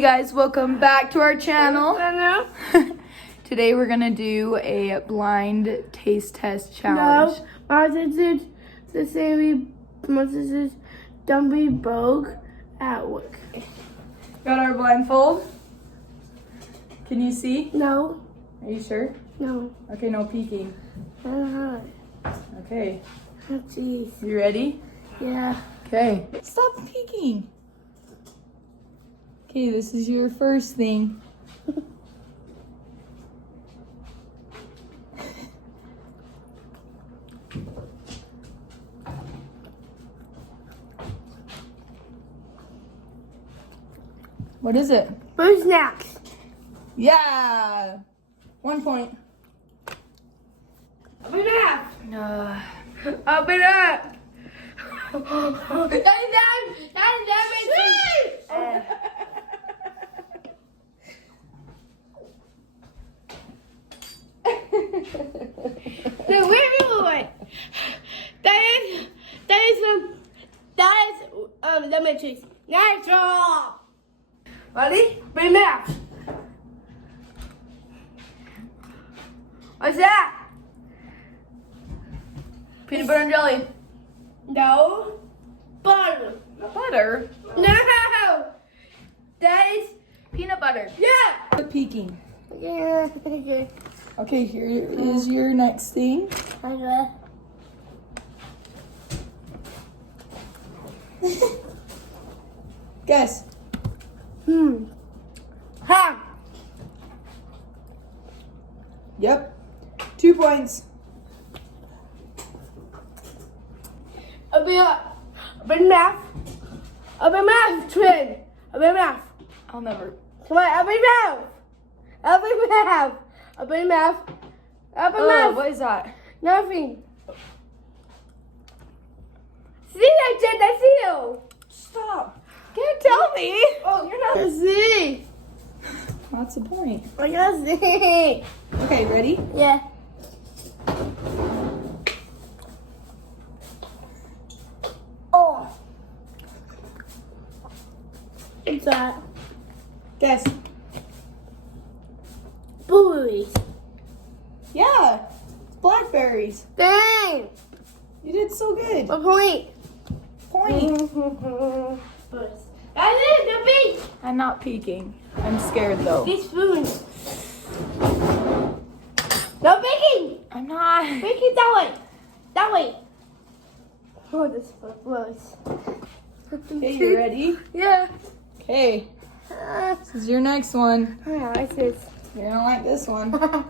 Hey guys, welcome back to our channel. Today we're gonna do a blind taste test challenge. No, the same we don't be broke at work. Got our blindfold. Can you see? No, Are you sure? no. Okay, no peeking. Okay, Oh, jeez. you ready? Yeah. Okay. Stop peeking. Okay, this is your first thing. What is it? Food snacks. Yeah! 1 point. Open it up. Uh, Open it up. No, wait. That is lemon cheese. Natural. Ready? Bring it up. What's that? peanut butter and jelly. No. Butter. Butter? No. That is Peanut butter. yeah. Quit peeking. Yeah. Okay. Okay, here is your next thing. Okay. Guess. Ham. Yep. 2 points. Open mouth. Open mouth, twin. Open mouth. I'll never. Come on, open mouth. Open mouth. Open mouth. Open Oh, mouth. what is that? Nothing. See, I said I see you. Stop. Can't tell me. Oh, you're not see. That's the point. I gotta see. Okay, ready? Yeah. Oh. What's that? Guess. Blueberries. Yeah. It's blackberries. Dang. You did so good. What point? Point. That is the beach. I'm not peeking. I'm scared though. These spoons. No baking. I'm not. Baking that way. That way. Oh, this blows. Okay, you ready? Yeah. Okay. This is your next one. I like this. You're gonna like this one. That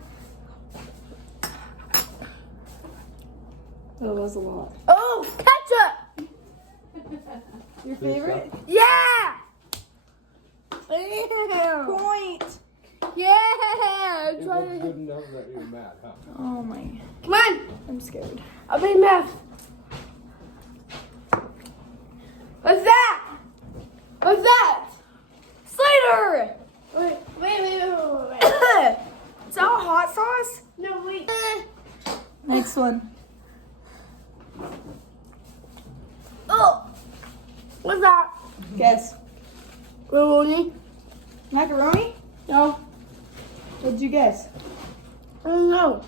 was a lot. Oh, ketchup. Your favorite? Yeah. Yeah. Point. Yeah. It was good enough that you're mad, huh? Oh my. Come on. I'm scared. Open mouth. What's that? What's that? Slater! Wait. Is that a hot sauce? No, wait. Next one. Oh. What's that? Guess. Macaroni? Macaroni? No. What'd you guess? I don't know.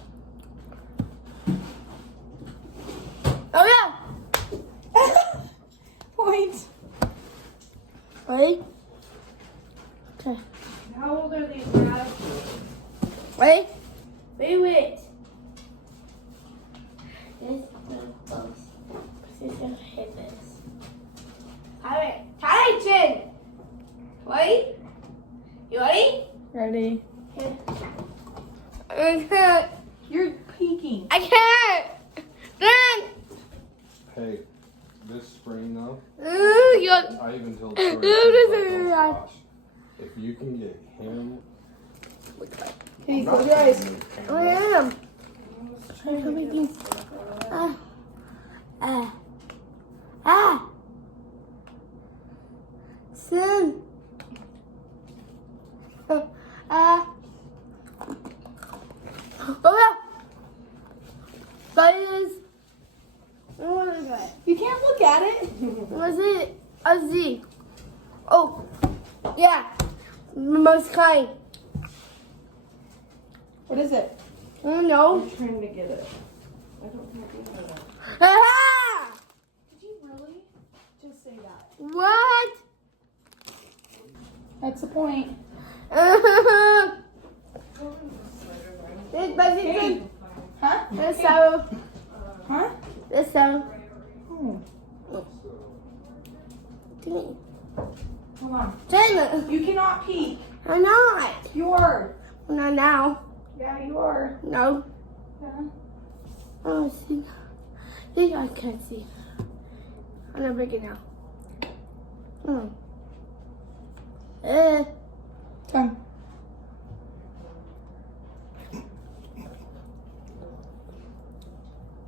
Oh, yeah. Point. Ready? Okay. How old are these guys? Ready? Wait. This is close. This is gonna hit this. Alright. Chin. Ready? You ready? Ready? I can't. You're peeking. I can't. Then. Hey, this spring though, You're. I even told Troy, oh gosh, if you can get him, Okay, close your eyes. I am. I'm making. Sin. Oh yeah. That is. What is that? You can't look at it. Was it a Z? Oh, yeah. most kind. What is it? I don't know. I'm trying to get it. I don't have any of that. Aha! Did you really just say that? What? That's the point. This buzzing Hey. Huh? This so. Huh? This so. Oh, Hold hold on. China. You cannot peek. I'm not. You are. Not now. Yeah, you are. No. Yeah. Oh, see. I think I can't see. I'm not break it now. Come.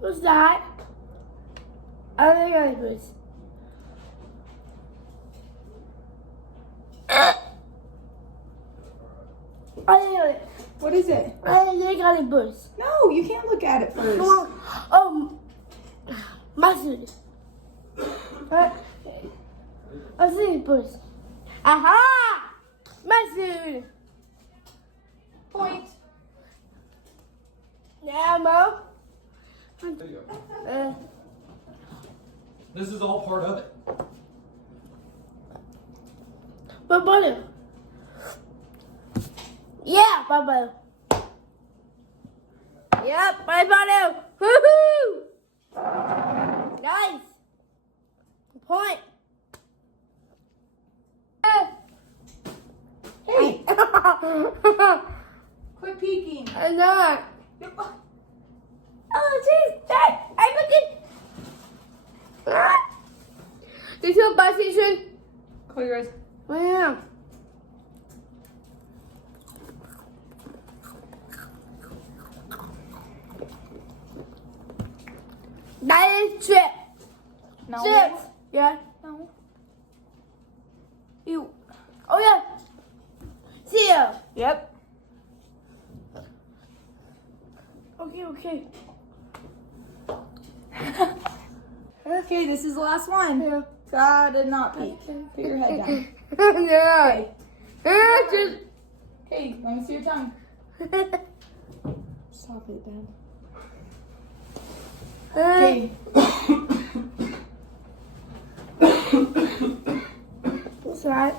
What's that? I think I was. What is it? I think I bush. No, you can't look at it first. Come on. Mustard. I see bush. Aha! Mustard. Point. Now, Mo. There you go. This is all part of it. Bubble. Yeah, bubble. Yep, bubble. Woohoo! Nice. Point. Hey, quit peeking. I'm not. Oh, jeez, Dad, I'm looking. This is a bus station. Close your eyes. Wow. That is chip. No. Chips. Yeah. No. You. Oh yeah. See ya. Yep. Okay. Okay, this is the last one. Yeah. God did not peek. Put your head down. Yeah. Okay. Okay, let me see your tongue. Stop it, Dad. Okay. That's right.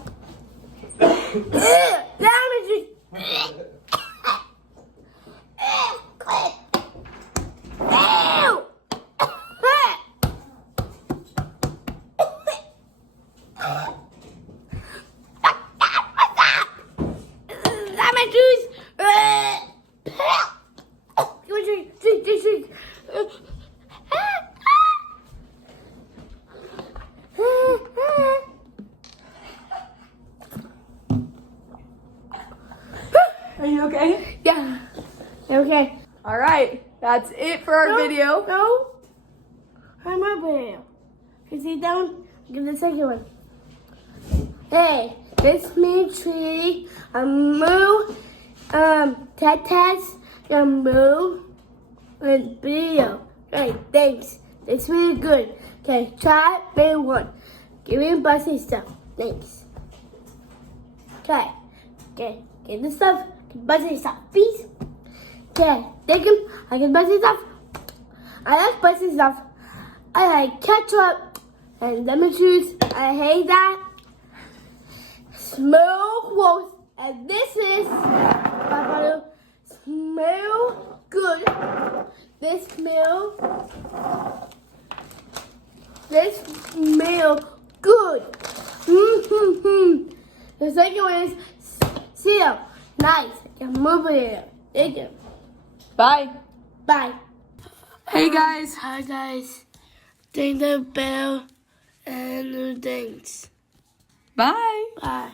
Damage. Lemon juice. Drink. Are you okay? Yeah. Okay. All right. That's it for our video. No. I'm up here. Can you sit down? Give the second one. Hey, this me tree, a moo, test, a moo, and video. Okay, thanks. It's really good. Okay, try maybe one. Give me bussy stuff. Thanks. Okay, get the stuff. Get bussy stuff, please. Okay, take him. I get bussy stuff. I like bussy stuff. I like ketchup and lemon juice. I hate that. Smell close. And this is smell good. This smell good. The second one is seal. Nice. I can move it. Thank you. Bye. Bye. Hey, guys. Hi guys. Ding the bell and thanks. Bye. Bye.